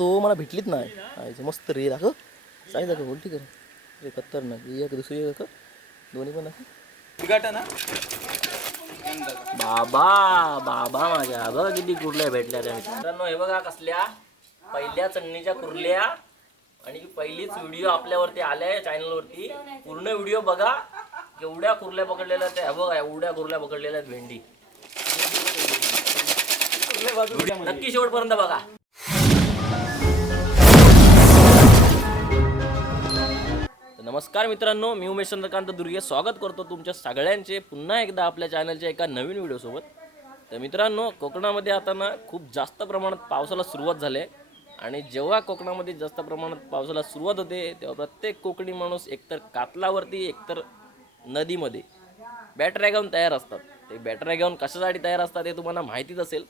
तो मला भेटलीच नाही आईचं मस्त रे दाखव. साई दाखव बोल ठीक आहे रे खतरनाक. ही एक दुसरी एक दोन्ही पण दाखव. ना. बाबा बाबा माझ्या. बघा किती कुर्ल्या भेटल्या त्या मित्रांनो. हे बघा कसल्या. पहिल्या चढणीच्या कुर्ल्या. आणि पहिलीच व्हिडिओ आपल्यावरती आलाय चॅनलवरती पूर्ण व्हिडिओ बघा. एवढ्या कुर्ल्या पकडलेल्या त्या. बघा एवढ्या कुर्ल्या पकडलेल्या आहेत भेंडी. नक्की शेवटपर्यंत बघा. तर नमस्कार मित्रांनो मी उमेश चंद्रकांत दुर्गे. स्वागत करतो तुमच्या सगळ्यांचे पुन्हा एकदा आपल्या चॅनलच्या एका नवीन व्हिडिओसोबत. तर मित्रांनो कोकणामध्ये आता ना खूप जास्त प्रमाणात पावसाला सुरुवात झाली आहे. आणि जेव्हा कोकणामध्ये जास्त प्रमाणात पावसाला सुरुवात होते तेव्हा प्रत्येक कोकणी माणूस एकतर कातलावरती एकतर नदीमध्ये बॅटऱ्या घेऊन तयार असतात. ते बॅटऱ्या घेऊन कशासाठी तयार असतात हे तुम्हाला माहितीच असेल.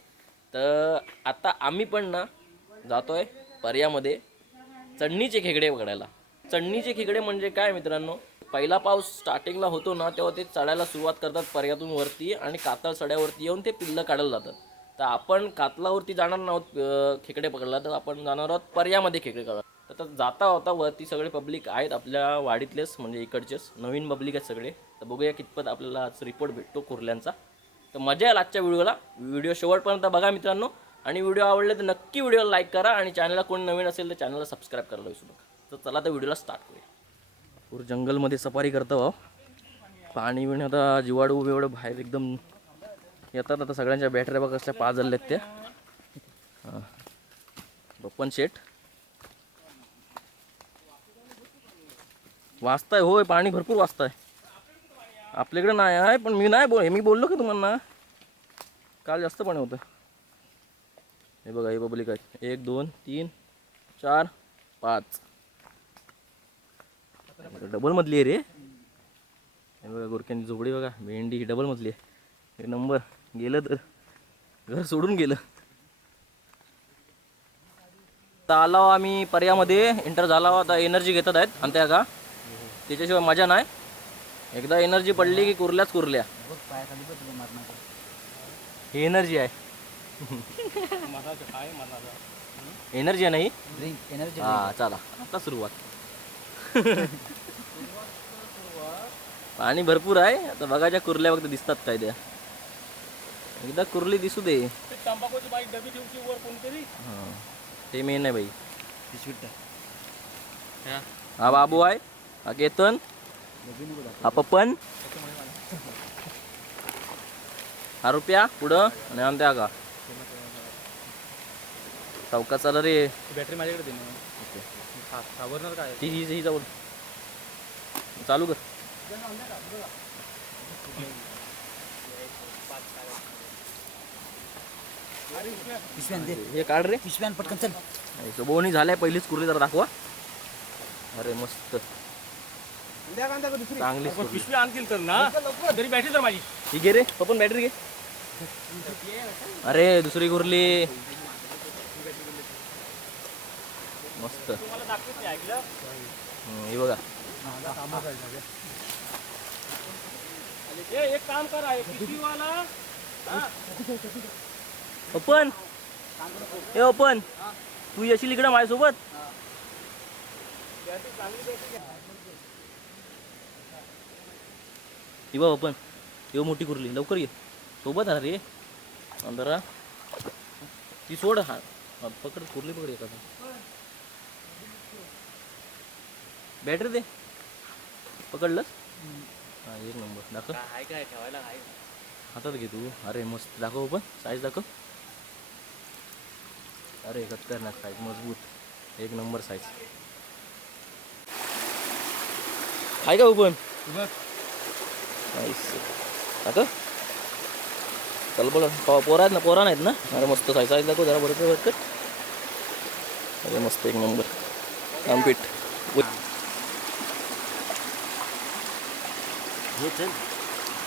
तर आता आम्ही पण ना जातो आहे पर्यामध्ये चढणीचे खेकडे पकडायला चढणीचे खेकडे म्हणजे काय मित्रांनो? पहिला पाऊस स्टार्टिंगला होतो ना तेव्हा ते चढायला सुरुवात करतात पर्यातून वरती आणि कातळ सड्यावरती येऊन ते पिल्लं काढायला जातात. तर आपण कातलावरती जाणार नाहोत खेकडे पकडला तर आपण जाणार आहोत पर्यामध्ये खेकडे काढा तर जाता होता वरती सगळे पब्लिक आहेत आपल्या वाडीतलेच म्हणजे इकडचेच. नवीन पब्लिक आहेत सगळे. तर बघूया कितपत आपल्याला आज रिपोर्ट भेटतो कुर्ल्यांचा. तर मजा येईल आजच्या व्हिडिओला. व्हिडिओ शेवटपर्यंत बघा मित्रांनो. आणि व्हिडिओ आवडले तर नक्की व्हिडिओला लाईक करा आणि चॅनलला कोणी नवीन असेल तर चॅनलला सबस्क्राईब करायला विसरू नका. तर चला तर व्हिडिओला स्टार्ट करूया. पूर जंगलमध्ये सफारी करतो भाऊ पाणी बिणी आता जिवाडू एवढं बाहेर एकदम येतात आता सगळ्यांच्या बॅटऱ्या बघ कसल्या पाच आहेत त्या. हां. बप्पन शेठ. वाचताय होय पाणी भरपूर वाचताय आपल्याकडे नाही आहे पण मी नाही बोल मी बोललो की तुम्हाला. काल जास्त पाणी होतं. हे बघा हे पब्लिक आहे एक दोन तीन चार पाच. डबल मधली आहे रे. हे बघा गोरक्यांची झोपडी बघा. भेंडी ही डबल मधली आहे. एक नंबर गेलं तर घर सोडून गेलं. आता आलो आम्ही पर्यामध्ये. एंटर झाला आता एनर्जी घेतात आहेत. आणि त्या का? त्याच्याशिवाय मजा नाही. एकदा एनर्जी पडली की कुरल्याच कुरल्या. ही एनर्जी आहे. एनर्जी आहे नाही एनर्जी हा चला. आता सुरुवात. पाणी भरपूर आहे. आता बघायच्या कुर्ल्या फक्त दिसतात काय त्या. एकदा कुर्ली दिसू दे. तंबाखूची बाईक डबी ठेवची वर कोणतरी. हा. ते मेन आहे बाई. हा. बाबू आहे. हा केतन. हा पप्पन. हा रुपया पुढं आणि आणत्या का. चौकात चाला रे. बॅटरी माझ्याकडे दे ना सावरणार काय? ती ही ही जवळ चालू कर. पिशव्यान दे. हे काढ रे. पिशव्यान पटकन चल. बोवणी झाल्या पहिलीच कुर्ली जरा दाखवा. अरे मस्त. चांगली कुर्ली. पिशवी आणतील तर ना? तरी बॅटरी तर माझी. ही घे रे. पप्पन बॅटरी घे. अरे दुसरी कुर्ली. मस्त. हे बघा. एक काम करा ओपन. ए ओपन. तू येशील इकडं माझ्यासोबत? ही. बघ ओपन. येऊ मोठी कुर्ली. लवकर ये. सोबत आला रे. अंदरा ती सोड. हा. हा, पकड. कुर्ली पकड एका बॅटरी दे. पकडलंस? हा एक नंबर दाखव. काय काय? ठेवायला आहे हातात घे तू. अरे मस्त. दाखव पण. साईज दाखव. अरे खतरनाक साईज मजबूत. एक नंबर साईज आहे का ओपन? दाखव. चल बोला. पोरं आहेत ना? पोरा नाहीत ना? अरे मस्त साईज साईज दाखव जरा. बरोबर बरोबर अरे मस्त. एक नंबर कंप्लीट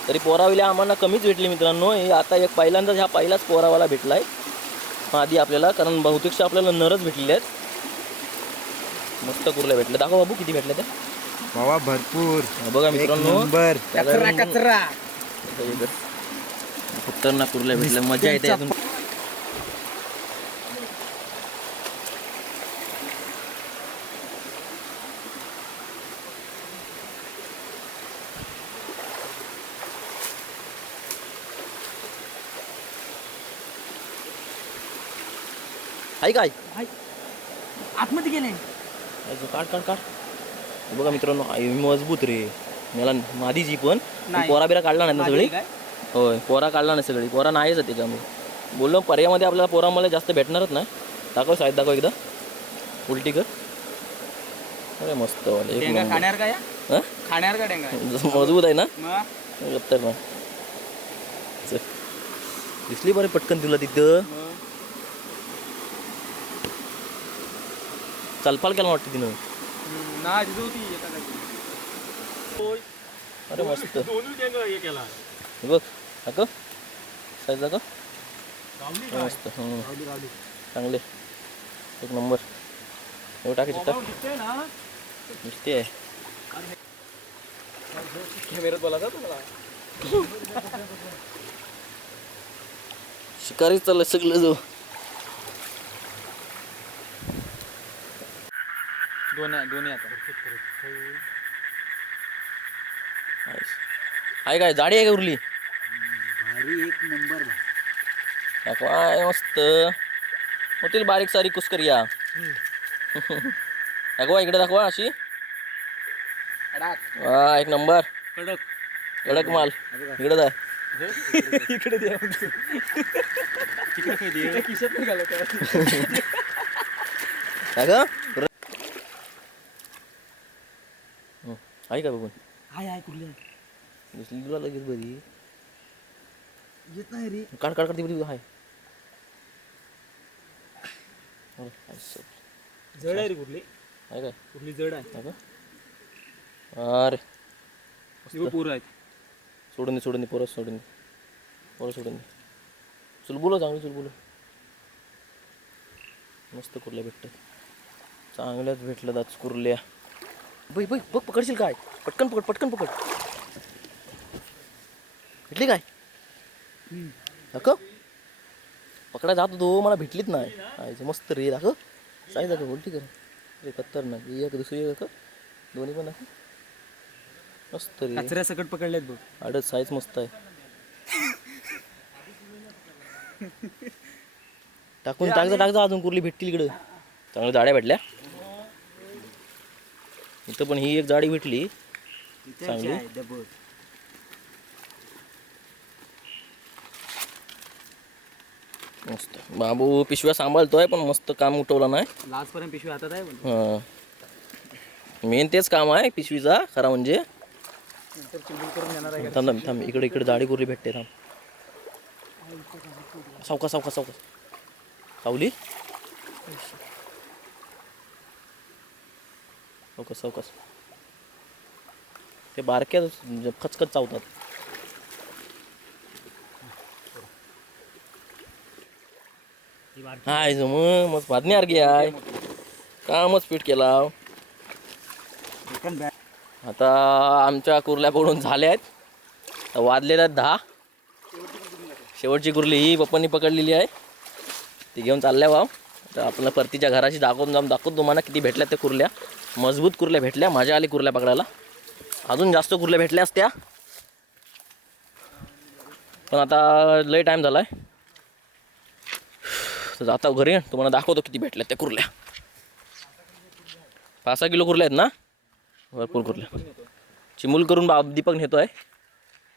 तरी पोराविल्या आम्हाला कमीच भेटली मित्रांनो. हे आता एक पहिल्यांदाच ह्या पहिलाच पोरावाला भेटला आहे आधी आपल्याला कारण बहुतेकशा आपल्याला नरच भेटलेले आहेत. मस्त कुर्ल्या भेटल्या. दाखव बाबू किती भेटल्या त्या? बाबा भरपूर. बघा मित्रांनो. नंबर. त्याला- कचरा खतरनाक कुर्ल्या भेटल्या. मजा येते आहे काय आतमध्ये गेले. अजून काढ काढ काढ. हे बघा मित्रांनो आई मजबूत रे. मला मादीची पण. नाही. पोरा बिरा काढला नाही ना सगळी? काय होय पोरा काढला नाही सगळी. पोरा नाहीच आहे त्याच्यामुळे बोललो पर्यामध्ये आपल्याला पोरा मला जास्त भेटणारच नाही. दाखव साईड दाखव एकदा. उलटी कर. अरे मस्त वाले एक डेंगा नंबर. का या? हं? खाण्यावर का डेंगा? जसं मजबूत आहे ना? मग? तर ना चल. दिसली बरं पटकन तुला तिथं. मग? चालपाल केला वाटतं तिनं? हम्म, ना तिथं होती एका जागी. अरे मस्त. दोन्ही डेंगा हे केला. बघ दाखव साईज गावली हे मस्त हं. गावली गावली. चांगले. एक नंबर. एवढं टाकायचं टाक. दिसते ना? नुसते आहे कॅमेऱ्यात बोला का तुम्हाला? शिकारी चाललं सगळं जो दोन्ही दोन्ही आता. आहे काय जाडी आहे का उरली? भारी एक नंबर काय मस्त. होतील बारीक सारीक कुस्कर या. दाखवा इकडे दाखवा अशी. वा एक नंबर कडक. कडक माल. इकडे जाय इकडे द्या नाही आहे. आहे का बघून? हाय हाय कुठले दिसली तुला लगेच बरी. येत नाही रे. काढ काढ काढ ती बरी आहे अरे, काय सब. जड आहे रे कुठली. आहे काय? कुठली जड आहे? आहे का? अरे. पोरं आहेत. सोडून दे सोडून दे पोरं सोडून दे. पोरं सोडून दे. चुलबुलं चांगली चुलबुलं. मस्त कुर्ल्या भेटतं चांगल्याच भेटलं दाच कुर्ल्या. बघ बघ बघ पकडशील काय? पटकन पकड पटकन पकड. भेटली काय? दाखव. पकडा जात होतो मला भेटलीच नाही. मस्त रे दाखव. साई दाखव उलटी कर. रे कत्तर ना एक दुसरी एक दोन्ही पण दाखव. मस्त रे. कचऱ्या सकट पकडलेत बघ. आडत साईज मस्त आहे. टाकून टाकजा टाकजा अजून कुर्ली. भेटतील इकडं. चांगल्या जाड्या भेटल्या. इथं पण ही एक जाडी भेटली. चांगली. मस्त. बाबू पिशव्या सांभाळतोय पण मस्त काम उठवलं नाही. लास्टपर्यंत पिशवी हातात आहे हां. मेन तेच काम आहे पिशवीचा खरा म्हणजे. थांब थांब थांब. इकडे इकडे जाडी कुर्ली भेटते थांब. सावका सावका सावका सावली? सावकास सवकस ते बारक्या खचखच चावतात. हाय जम मग भाजणी अर्गी आहे कामच पीठ केला आता आमच्या कुर्ल्या पडून झाल्या आहेत. वाजलेल्या आहेत दहा. शेवटची कुर्ली ही पप्पांनी पकडलेली आहे. ती घेऊन चालल्या भाव. तर आपल्याला परतीच्या घराशी दाखवून जाऊन दाखवतो तुम्हाला किती भेटल्या त्या कुर्ल्या. मजबूत कुर्ल्या भेटल्या माझ्या आली कुर्ल्या पकडायला. अजून जास्त कुर्ल्या भेटल्या असत्या. पण आता लय टाईम झाला आहे तर जाता घरी तुम्हाला दाखवतो किती भेटल्या त्या कुर्ल्या. पाच सहा किलो कुर्ल्या आहेत ना? भरपूर कुर्ल्या. चिमूल करून बा दीपक नेतो आहे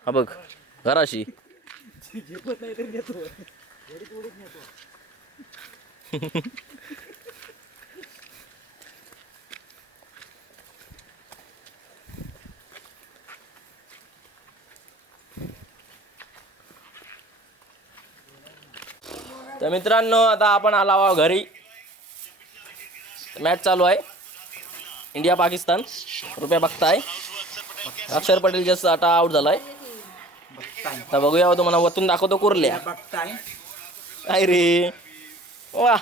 हा बघ घराशी. तर मित्रांनो आता आपण आला आहोत घरी. मॅच चालू आहे. इंडिया पाकिस्तान. रुपया बघताय. अक्षर पटेल जस्ट आता आउट झालाय. तर बघूया तुम्हाला वतून दाखवतो कुर्ल्या. बघताय. काय रे? वा.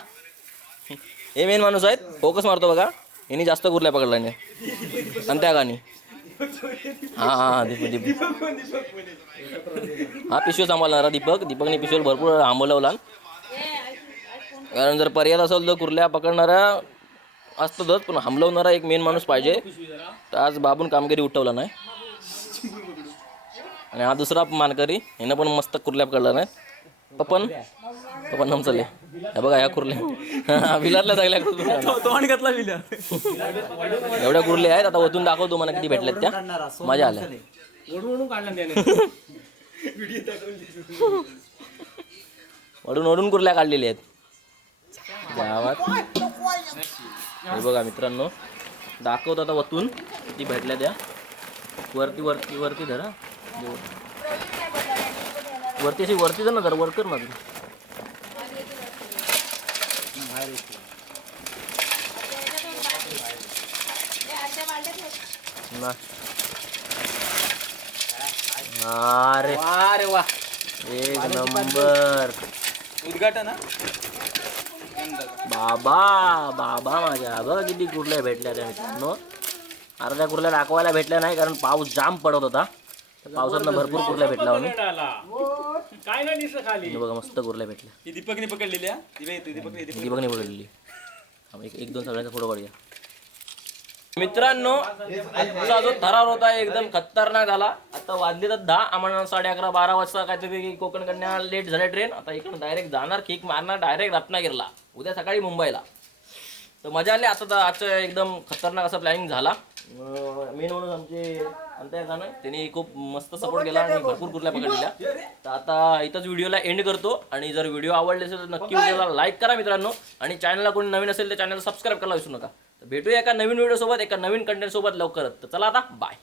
हे मेन माणूस आहेत. फोकस मारतो बघा. यांनी जास्त गुरल्या पकडला नाही आणि त्या गाणी. हा हा दीपक दीपक. हा पिशवी सांभाळणारा दीपक. दीपकने पिशवीला भरपूर आंबवला कारण जर पर्याय असेल तर कुर्ल्या पकडणारा असतोच पण हमलवणारा एक मेन माणूस पाहिजे. तर आज बाबून कामगिरी उठवला नाही. आणि हा दुसरा मानकरी. यानं पण मस्त कुर्ल्या पकडला नाही. पण पण चालले. हे बघा या कुर्ल्या. विलारला कुर्ल्या तोंड घातला विल्या एवढ्या कुर्ल्या आहेत. आता वतून दाखवतो मला किती भेटल्यात त्या. मजा आल्या ओढून ओढून वडून वडून कुर्ल्या काढलेल्या आहेत. गावात. हे बघा मित्रांनो. दाखवतो आता वतून. किती भेटल्या त्या. वरती वरती वरती धरा. वरती अशी वरती धर ना जरा वर कर ना. अरे अरे. वा एक नंबर. उद्घाटन बाबा बाबा माझ्या. बघा किती कुर्ल्या भेटल्या त्या मित्रांनो. अर्ध्या कुर्ल्या दाखवायला भेटल्या नाही कारण पाऊस जाम पडत होता. त्या पावसातनं भरपूर कुर्ल्या हे बघा मस्त कुर्ल्या भेटल्या. दीपकने पकडलेली दीपक दीपकने पकडलेली. एक दोन सगळ्यांचा फोटो काढूया. मित्रांनो आजचा जो थरार होता एकदम खतरनाक झाला. आता वाजले तर दहा आम्हाला साडे अकरा बारा वाजता काहीतरी कोकण कन्या लेट झाल्या ट्रेन आता इकडून डायरेक्ट जाणार किक मारणार डायरेक्ट रत्नागिरला. उद्या सकाळी मुंबईला. तर मजा आली आता तर आजचं एकदम खतरनाक असा प्लॅनिंग झाला. मेन म्हणून आमचे गाणं त्यांनी खूप मस्त सपोर्ट केला आणि भरपूर कुर्ल्या पकडलेल्या. तर आता इथंच व्हिडिओला एंड करतो. आणि जर व्हिडिओ आवडले असेल तर नक्की व्हिडिओला लाईक करा मित्रांनो. आणि चॅनलला कोणी नवीन असेल तर चॅनलला सबस्क्राईब करायला विसरू नका. भेटूया एका नवीन व्हिडिओ सोबत एका नवीन कंटेंट सोबत लवकरच. तर चला आता बाय